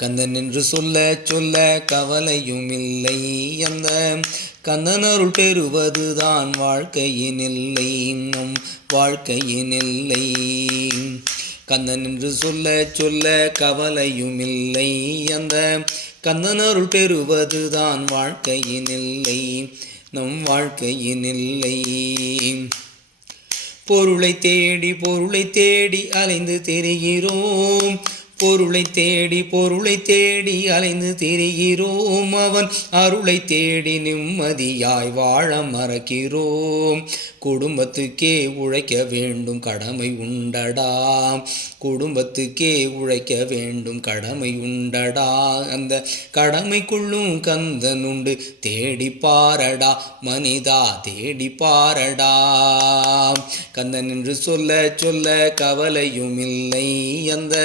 கந்தன் என்று சொல்ல சொல்ல கவலையும் இல்லை. அந்த கந்தன் அருள் பெறுவதுதான் வாழ்க்கையின் எல்லை, நம் வாழ்க்கையின் எல்லை. கந்தன் என்று சொல்ல சொல்ல கவலையும் இல்லை. அந்த கந்தன் அருள் பெறுவதுதான் வாழ்க்கையின் எல்லை, நம் வாழ்க்கையின் எல்லை. பொருளை தேடி அலைந்து திரிகிறோம், பொருளை தேடி அலைந்து திரிகிறோம். அவன் அருளை தேடி நிம்மதியாய் வாழ மறக்கிறோம். குடும்பத்துக்கே உழைக்க வேண்டும் கடமை உண்டடா, குடும்பத்துக்கே உழைக்க வேண்டும் கடமை உண்டடா. அந்த கடமைக்குள்ளும் கந்தன் உண்டு, தேடி பாரடா மனிதா, தேடி பாரடா. கந்தன் என்று சொல்ல சொல்ல கவலையும் இல்லை. அந்த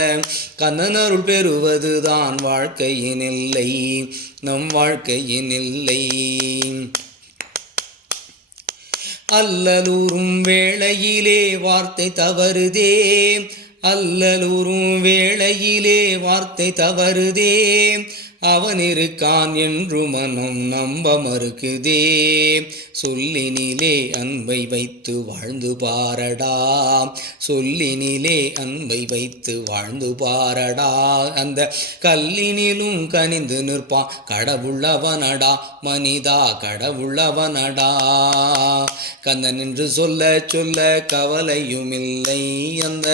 கந்தன் அருள் பெறுவதுதான் வாழ்க்கையின் எல்லை, நம் வாழ்க்கையின் எல்லை. அல்லலூரும் வேளையிலே வார்த்தை தவறுதே, அல்லலூரும் வேளையிலே வார்த்தை தவறுதே. அவன் இருக்கான் என்று மனம் நம்ப மறுக்குதே. சொல்லினிலே அன்பை வைத்து வாழ்ந்து பாரடா, சொல்லினிலே அன்பை வைத்து வாழ்ந்து பாரடா. அந்த கல்லினிலும் கனிந்து நிற்பான் கடவுளவனடா மனிதா, கடவுளவனடா. கந்தன் என்று சொல்ல சொல்ல கவலையும் இல்லை. அந்த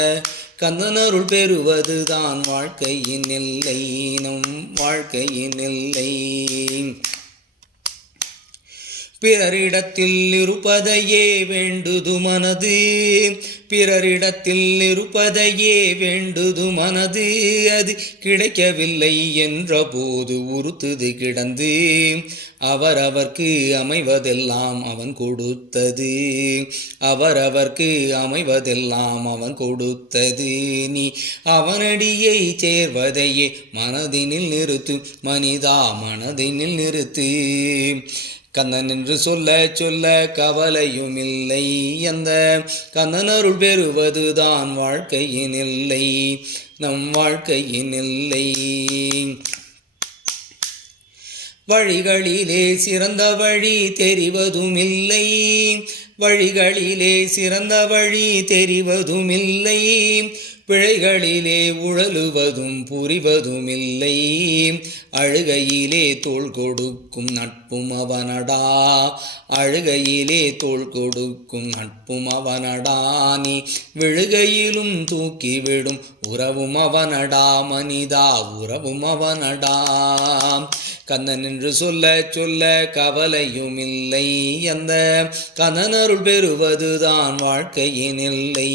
கந்தன் அருள் பெறுவதுதான் வாழ்க்கையின் எல்லை, நம் வாழ்க்கையின் எல்லை. பிறரிடத்தில் இருப்பதையே வேண்டுது மனது, பிறரிடத்தில் இருப்பதையே வேண்டுது மனது. அது கிடைக்கவில்லை என்ற போது உறுத்துது கிடந்து. அவரவர்க்கு அமைவதெல்லாம் அவன் கொடுத்தது, அவரவர்க்கு அமைவதெல்லாம் அவன் கொடுத்தது. நீ அவனடியை சேர்வதையே மனதினில் நிறுத்து மனிதா, மனதினில் நிறுத்து. கந்தன் என்று சொல்ல சொல்ல கவலையும் இல்லை. அந்த கந்தன் அருள் பெறுவதுதான் வாழ்க்கையின் எல்லை, நம் வாழ்க்கையின் எல்லை. வழிகளிலே சிறந்த வழி தெரிவதும் இல்லை, வழிகளிலே சிறந்த வழி தெரிவதும் இல்லை. பிழைகளிலே உழலுவதும் புரிவதும் இல்லை. அழுகையிலே தோள் கொடுக்கும் நட்பும் அவனடா, அழுகையிலே தோள் கொடுக்கும் நட்பும் அவனடா. நீ விழுகையிலும் தூக்கிவிடும் உறவும் அவனடா மனிதா, உறவும் அவனடா. கந்தன் என்று சொல்ல சொல்ல கவலையும் இல்லை. அந்த கந்தன் அருள் பெறுவதுதான் வாழ்க்கையின் எல்லை,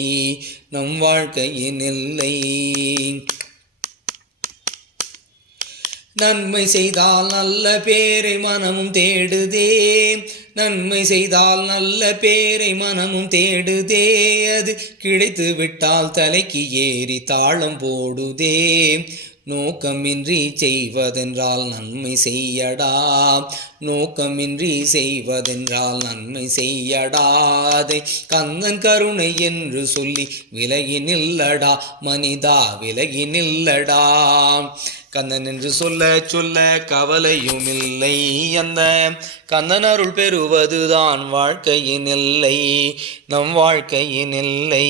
நம் வாழ்க்கையின் எல்லை. நன்மை செய்தால் நல்ல பேரை மனமும் தேடுதே, நன்மை செய்தால் நல்ல பேரை மனமும் தேடுதே. அது கிடைத்து விட்டால் தலைக்கு ஏறி தாளம் போடுதே. நோக்கமின்றி செய்வதென்றால் நன்மை செய்யடா, நோக்கமின்றி செய்வதென்றால் நன்மை செய்யடா. அதை கந்தன் கருணை என்று சொல்லி விலகி நில்லடா மனிதா, விலகி நில்லடா. கந்தன் என்று சொல்ல சொல்ல கவலையும் இல்லை. அந்த கந்தன் அருள் பெறுவதுதான் வாழ்க்கையின் எல்லை, நம் வாழ்க்கையின் எல்லை.